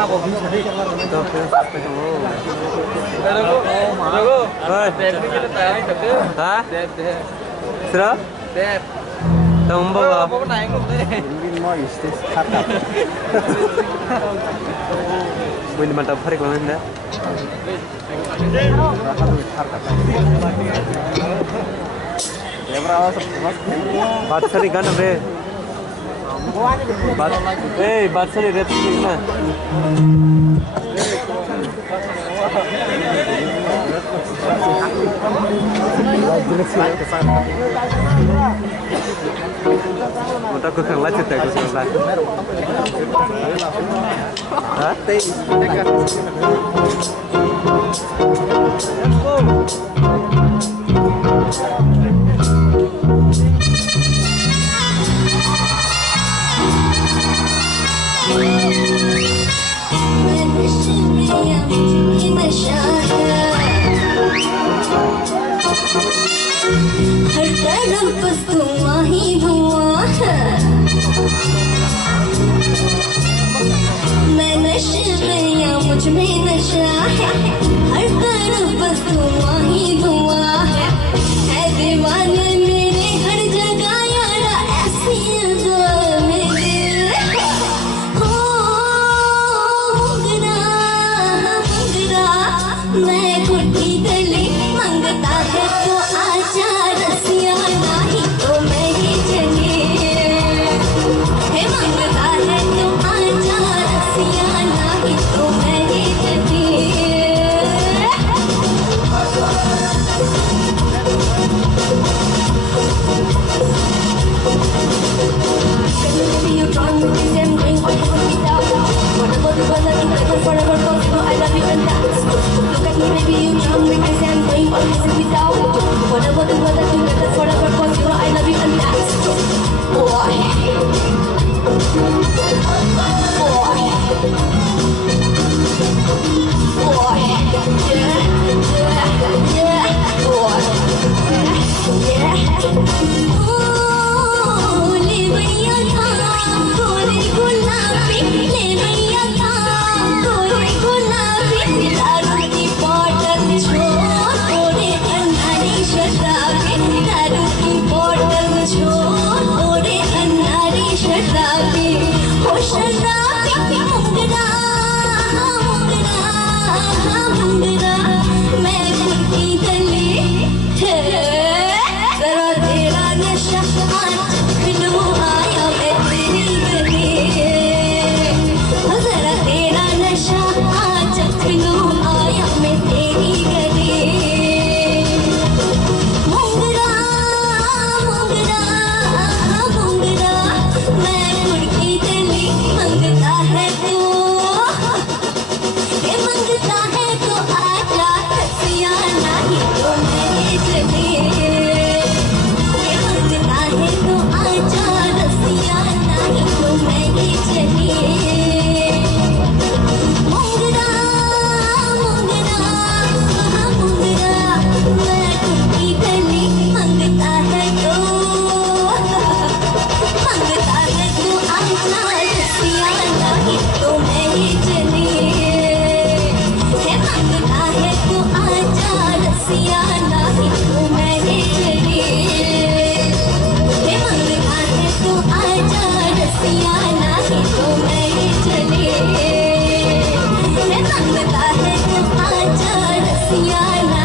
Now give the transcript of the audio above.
तो फिर हाँ serap tombo Win mantap hari kemarin dah. बात सरी गाना बे बात सरी रेप ना Mata ko kang lacit ko sa la. Ha? हर तरफ बस धुआं ही धुआं है मैं नशे में या मुझ में नशा है हर तरफ बस धुआं ही धुआं है दीवाने मेरे हर जगह यारा ऐसी अदा मेरे हो मुगरा मैं कुटी गली मंगता है तो आजा रसिया नहीं तो मैं ही चली है मंगता है तो आजा रसिया नहीं तो मैं ही चली Whatever the weather, you let us forever cause you know I love you and that's boy. Boy. Yeah, boy. Yeah. Oh, le भैया था गोरे गुलाबी ले भैया था गोरे गुलाबी दारू की बॉटल छोड़ शराबी दारू की बोतल छोड़े अन्नारी शराबी हो शराबी मुंगरा मैं कुर्ती गली जरा तेरा नशा आज बिनु आया मैं तेरी गली जरा तेरा नशा आज बिनु आया मैं तेरी गली Yeah.